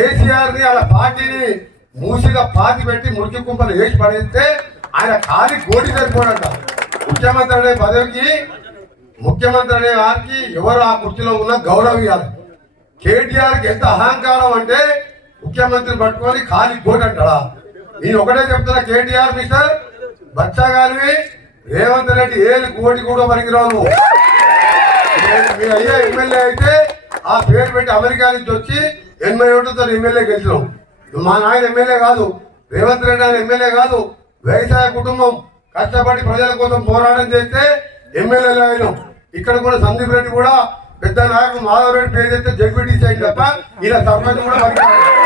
కేసీఆర్ ని వాళ్ళ పార్టీని మూసిగా పాతి పెట్టి మురికి కుంపలు వేసి పడేస్తే ఆయన ఖాళీ కోటి సరిపోడంట ముఖ్యమంత్రి అనే పదవికి ముఖ్యమంత్రి అనే వారికి ఎవరు ఆ కుర్చీలో ఉన్నా గౌరవం ఇవ్వాలి కేటీఆర్కి ఎంత అహంకారం అంటే ముఖ్యమంత్రి పట్టుకొని ఖాళీ కోటి అంటాడా నేను ఒకటే చెప్తున్నా కేటీఆర్ మిస్టర్ బచ్చగాలివి రేవంత్ రెడ్డి ఏది కోటి కూడా పనికిరావు మీరు అయ్యే ఎమ్మెల్యే అయితే ఆ పేరు పెట్టి అమెరికా నుంచి వచ్చి ఎనభై ఓట్లతో ఎమ్మెల్యే గెలిచినాం మా నాయన ఎమ్మెల్యే కాదు రేవంత్ రెడ్డి ఆయన ఎమ్మెల్యే కాదు వ్యవసాయ కుటుంబం కష్టపడి ప్రజల కోసం పోరాటం చేస్తే ఎమ్మెల్యేలు అయినాం ఇక్కడ కూడా సందీప్ రెడ్డి కూడా పెద్ద నాయకుడు మాధవ్ రెడ్డి పేరు చెప్తే జడ్పీటీసీ అయింది తప్ప ఇలా సర్పంచ్ కూడా